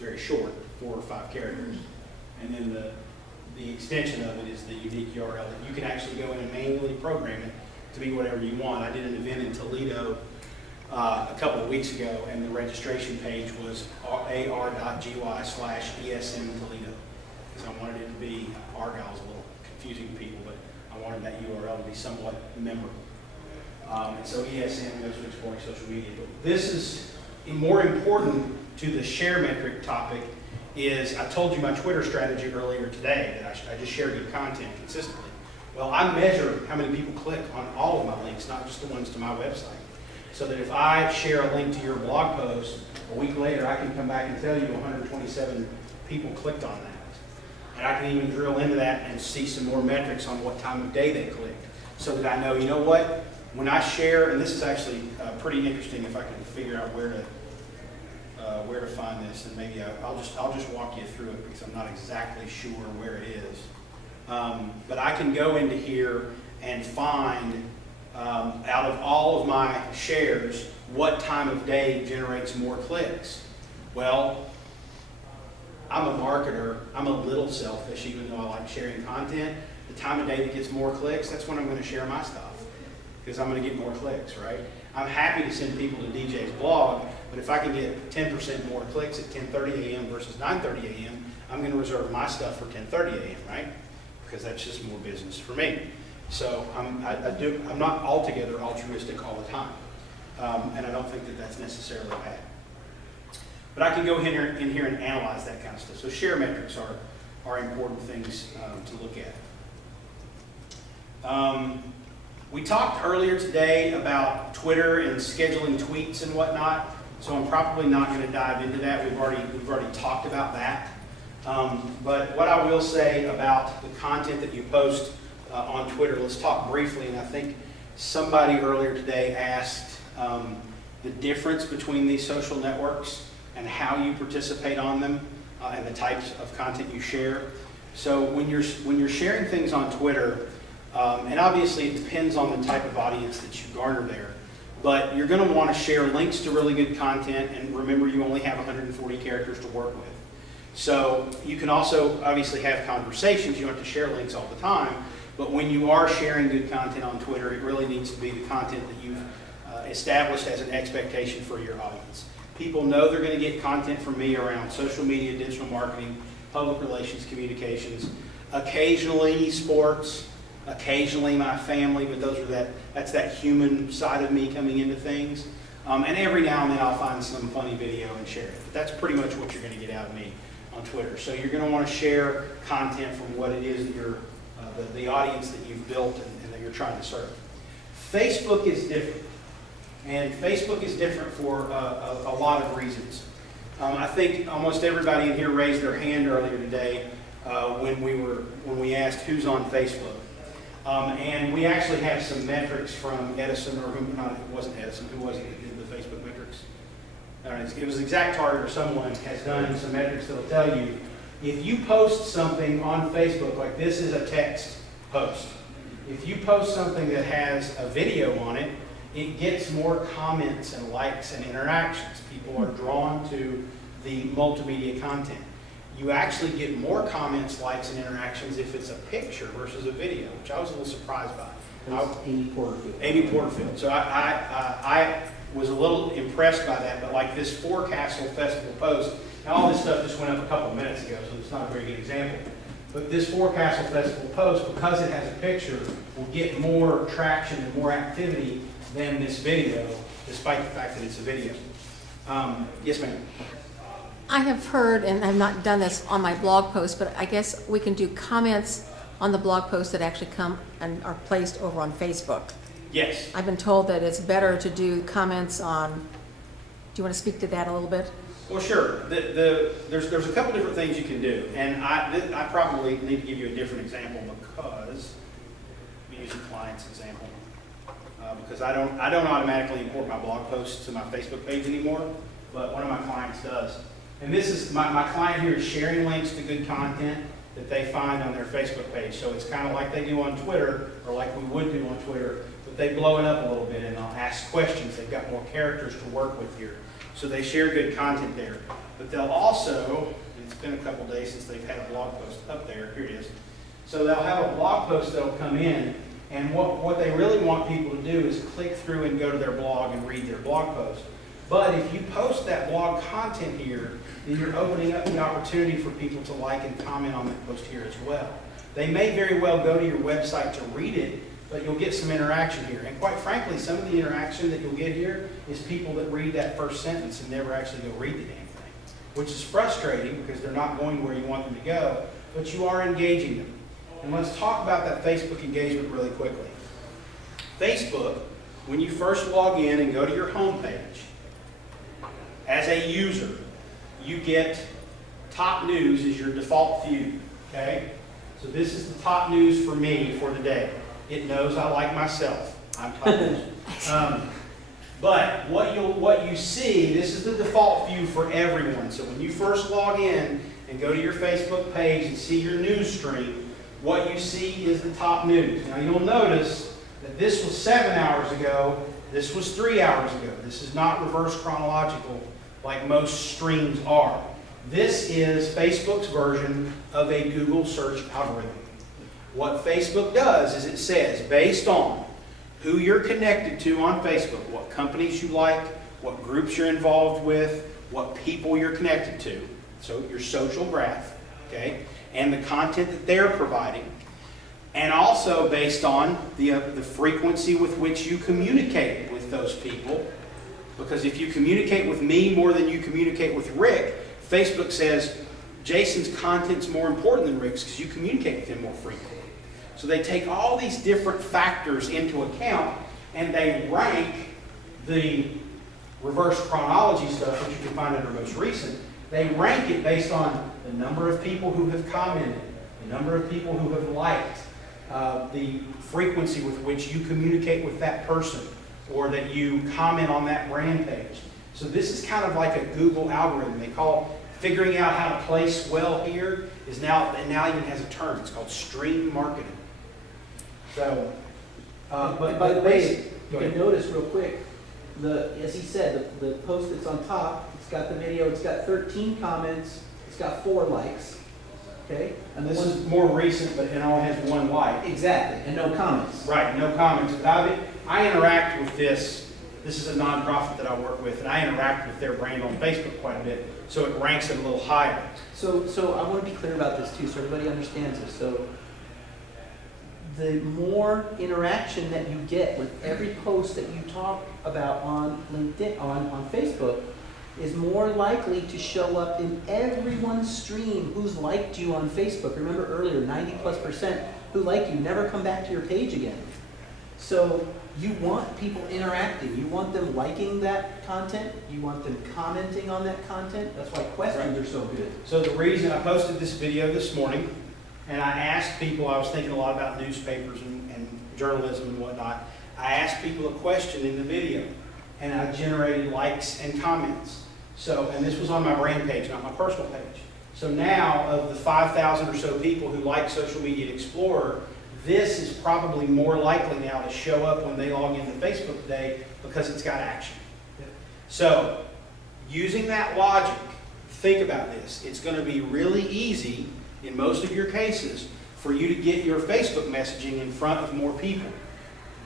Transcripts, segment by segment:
very short, 4 or 5 characters. And then the extension of it is the unique URL that you can actually go in and manually program it to be whatever you want. I did an event in Toledo a couple of weeks ago, and the registration page was ar.gy/ESM Toledo, because I wanted it to be, Argyle's a little confusing to people, but I wanted that URL to be somewhat memorable. And so ESM goes to exploring social media. But this is more important to the share metric topic. Is I told you my Twitter strategy earlier today that I just share good content consistently. Well, I measure how many people click on all of my links, not just the ones to my website. So that if I share a link to your blog post, a week later I can come back and tell you 127 people clicked on that. And I can even drill into that and see some more metrics on what time of day they clicked. So that I know, you know what, when I share, and this is actually pretty interesting if I can figure out where to find this, and maybe I'll just walk you through it because I'm not exactly sure where it is. But I can go into here and find out of all of my shares what time of day generates more clicks. Well, I'm a marketer. I'm a little selfish, even though I like sharing content. The time of day that gets more clicks, that's when I'm going to share my stuff, because I'm going to get more clicks, right? I'm happy to send people to DJ's blog, but if I can get 10% more clicks at 10:30 a.m. versus 9:30 a.m., I'm going to reserve my stuff for 10:30 a.m., right? Because that's just more business for me. So I'm not altogether altruistic all the time, and I don't think that that's necessarily bad. But I can go in here and analyze that kind of stuff. So share metrics are important things to look at. We talked earlier today about Twitter and scheduling tweets and whatnot, so I'm probably not going to dive into that. We've already talked about that. But what I will say about the content that you post on Twitter, let's talk briefly. And I think somebody earlier today asked the difference between these social networks and how you participate on them and the types of content you share. So when you're sharing things on Twitter, and obviously it depends on the type of audience that you garner there, but you're going to want to share links to really good content, and remember you only have 140 characters to work with. So you can also obviously have conversations. You don't have to share links all the time, but when you are sharing good content on Twitter, it really needs to be the content that you've established as an expectation for your audience. People know they're going to get content from me around social media, digital marketing, public relations, communications, occasionally sports, occasionally my family, but that's that human side of me coming into things. And every now and then I'll find some funny video and share it. But that's pretty much what you're going to get out of me on Twitter. So you're going to want to share content from what it is that you're, the audience that you've built and that you're trying to serve. Facebook is different. And Facebook is different for a lot of reasons. I think almost everybody in here raised their hand earlier today when we asked who's on Facebook. And we actually have some metrics from Edison, or it wasn't Edison, who was it that did the Facebook metrics? It was Exact Target, or someone has done some metrics that will tell you if you post something on Facebook, like this is a text post. If you post something that has a video on it, it gets more comments and likes and interactions. People are drawn to the multimedia content. You actually get more comments, likes, and interactions if it's a picture versus a video, which I was a little surprised by. Amy Porterfield. Amy Porterfield. So I was a little impressed by that, but like this Forecastle Festival post, now all this stuff just went up a couple minutes ago, so it's not a very good example. But this Forecastle Festival post, because it has a picture, will get more traction and more activity than this video, despite the fact that it's a video. Yes, ma'am. I have heard, and I've not done this on my blog post, but I guess we can do comments on the blog post that actually come and are placed over on Facebook. Yes. I've been told that it's better to do comments on, do you want to speak to that a little bit? Well, sure. There's a couple different things you can do, and I probably need to give you a different example because we use a client's example because I don't automatically import my blog posts to my Facebook page anymore, but one of my clients does. And this is my client here is sharing links to good content that they find on their Facebook page. So it's kind of like they do on Twitter, or like we would do on Twitter, but they blow it up a little bit and they'll ask questions. They've got more characters to work with here. So they share good content there. But they'll also, it's been a couple days since they've had a blog post up there. Here it is. So they'll have a blog post that'll come in, and what they really want people to do is click through and go to their blog and read their blog post. But if you post that blog content here, then you're opening up the opportunity for people to like and comment on that post here as well. They may very well go to your website to read it, but you'll get some interaction here. And quite frankly, some of the interaction that you'll get here is people that read that first sentence and never actually go read the damn thing, which is frustrating because they're not going where you want them to go, but you are engaging them. And let's talk about that Facebook engagement really quickly. Facebook, when you first log in and go to your home page, as a user, you get top news as your default view, okay? So this is the top news for me for the day. It knows I like myself. I'm top news. But what you see, this is the default view for everyone. So when you first log in and go to your Facebook page and see your news stream, what you see is the top news. Now you'll notice that this was 7 hours ago, this was 3 hours ago. This is not reverse chronological like most streams are. This is Facebook's version of a Google search algorithm. What Facebook does is it says, based on who you're connected to on Facebook, what companies you like, what groups you're involved with, what people you're connected to, so your social graph, okay, and the content that they're providing, and also based on the frequency with which you communicate with those people. Because if you communicate with me more than you communicate with Rick, Facebook says Jason's content's more important than Rick's because you communicate with him more frequently. So they take all these different factors into account and they rank the reverse chronology stuff, which you can find under most recent. They rank it based on the number of people who have commented, the number of people who have liked, the frequency with which you communicate with that person, or that you comment on that brand page. So this is kind of like a Google algorithm. They call figuring out how to place well here is now even has a term. It's called stream marketing. So, but by the way, you can notice real quick, as he said, the post that's on top, it's got the video, it's got 13 comments, it's got 4 likes. Okay? And this is more recent, but it only has 1 like. Exactly, and no comments. Right, no comments. I interact with this. This is a nonprofit that I work with, and I interact with their brand on Facebook quite a bit, so it ranks it a little higher. So I want to be clear about this too, so everybody understands this. So the more interaction that you get with every post that you talk about on LinkedIn, on Facebook, is more likely to show up in everyone's stream who's liked you on Facebook. Remember earlier, 90+% who like you never come back to your page again. So you want people interacting. You want them liking that content. You want them commenting on that content. That's why questions are so good. So the reason I posted this video this morning, and I asked people, I was thinking a lot about newspapers and journalism and whatnot. I asked people a question in the video, and I generated likes and comments. So, and this was on my brand page, not my personal page. So now, of the 5,000 or so people who like Social Media Explorer, this is probably more likely now to show up when they log into Facebook today because it's got action. So, using that logic, think about this. It's going to be really easy, in most of your cases, for you to get your Facebook messaging in front of more people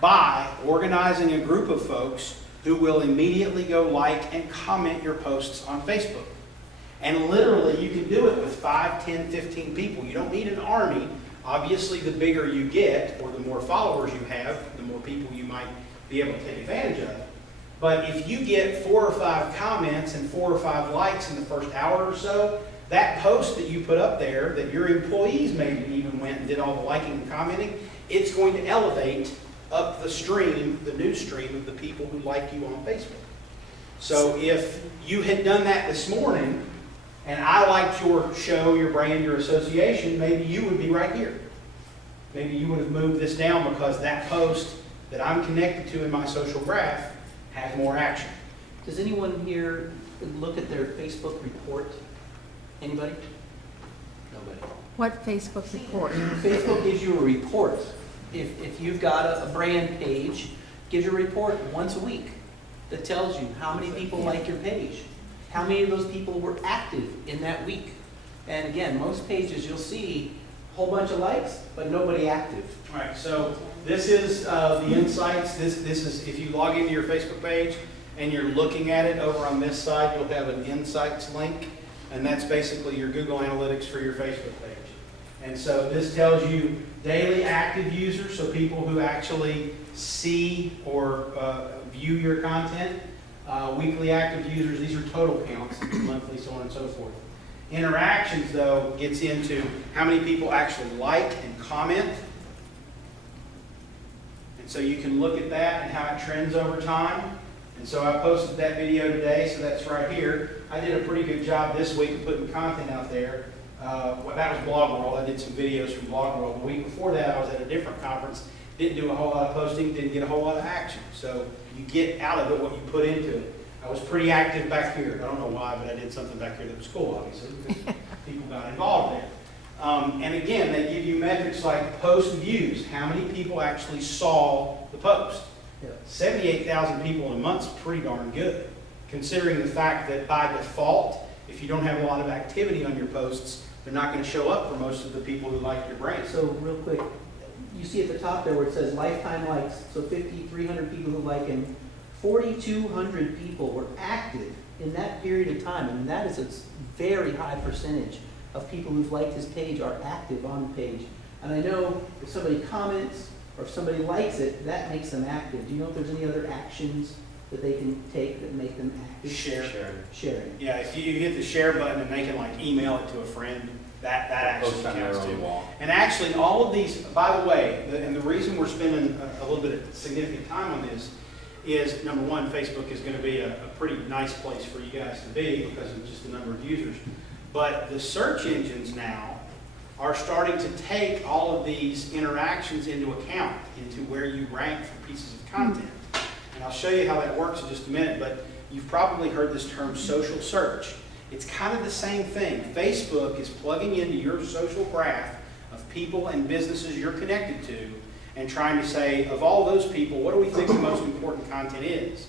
by organizing a group of folks who will immediately go like and comment your posts on Facebook. And literally, you can do it with 5, 10, 15 people. You don't need an army. Obviously, the bigger you get, or the more followers you have, the more people you might be able to take advantage of. But if you get 4 or 5 comments and 4 or 5 likes in the first hour or so, that post that you put up there, that your employees maybe even went and did all the liking and commenting, it's going to elevate up the stream, the news stream of the people who like you on Facebook. So if you had done that this morning, and I liked your show, your brand, your association, maybe you would be right here. Maybe you would have moved this down because that post that I'm connected to in my social graph has more action. Does anyone here look at their Facebook report? Anybody? Nobody. What Facebook report? Facebook gives you a report. If you've got a brand page, gives you a report once a week. that tells you how many people like your page, how many of those people were active in that week. And again, most pages you'll see a whole bunch of likes, but nobody active. All right, so this is the insights. This is, if you log into your Facebook page and you're looking at it over on this side, you'll have an insights link, and that's basically your Google Analytics for your Facebook page. And so this tells you daily active users, so people who actually see or view your content. Weekly active users, these are total counts, monthly, so on and so forth. Interactions, though, gets into how many people actually like and comment. And so you can look at that and how it trends over time. And so I posted that video today, so that's right here. I did a pretty good job this week of putting content out there. Well, that was Blog World. I did some videos from Blog World. The week before that, I was at a different conference. Didn't do a whole lot of posting, didn't get a whole lot of action. So you get out of it what you put into it. I was pretty active back here. I don't know why, but I did something back here that was cool, obviously, because people got involved there. And again, they give you metrics like post views. How many people actually saw the post? 78,000 people in a month is pretty darn good, considering the fact that by default, if you don't have a lot of activity on your posts, they're not going to show up for most of the people who like your brand. So real quick, you see at the top there where it says lifetime likes, so 5,300 people who like him, 4,200 people were active in that period of time. And that is a very high percentage of people who've liked his page are active on the page. And I know if somebody comments or if somebody likes it, that makes them active. Do you know if there's any other actions that they can take that make them active? Sharing. Yeah, if you hit the share button and they can like email it to a friend, that actually Post on their counts own too. wall. And actually, all of these, by the way, and the reason we're spending a little bit of significant time on this is, number one, Facebook is going to be a pretty nice place for you guys to be because of just the number of users. But the search engines now are starting to take all of these interactions into account, into where you rank for pieces of content. And I'll show you how that works in just a minute, but you've probably heard this term social search. It's kind of the same thing. Facebook is plugging into your social graph of people and businesses you're connected to and trying to say, of all those people, what do we think the most important content is?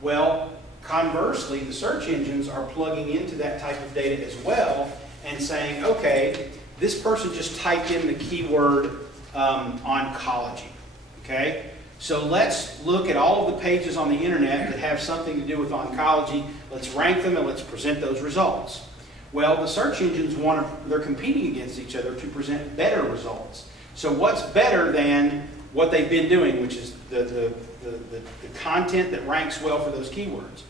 Well, conversely, the search engines are plugging into that type of data as well and saying, okay, this person just typed in the keyword oncology, okay? So let's look at all of the pages on the internet that have something to do with oncology. Let's rank them and let's present those results. Well, the search engines they're competing against each other to present better results. So what's better than what they've been doing, which is the content that ranks well for those keywords?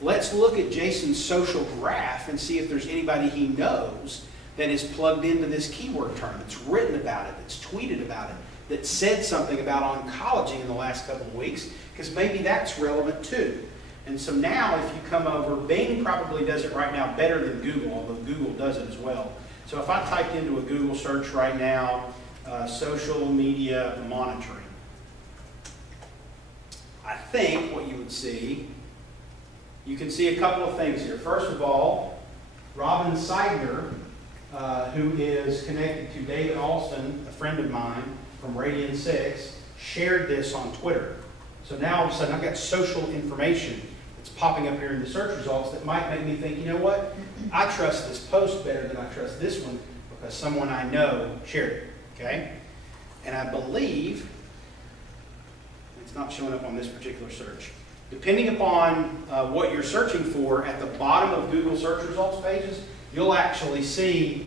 Let's look at Jason's social graph and see if there's anybody he knows that is plugged into this keyword term, that's written about it, that's tweeted about it, that said something about oncology in the last couple of weeks, because maybe that's relevant too. And so now if you come over, Bing probably does it right now better than Google, although Google does it as well. So if I typed into a Google search right now, social media monitoring, I think what you would see, you can see a couple of things here. First of all, Robin Seidner, who is connected to David Alston, a friend of mine from Radian 6, shared this on Twitter. So now all of a sudden I've got social information that's popping up here in the search results that might make me think, you know what, I trust this post better than I trust this one because someone I know shared it, okay? And I believe, it's not showing up on this particular search, depending upon what you're searching for, at the bottom of Google search results pages, you'll actually see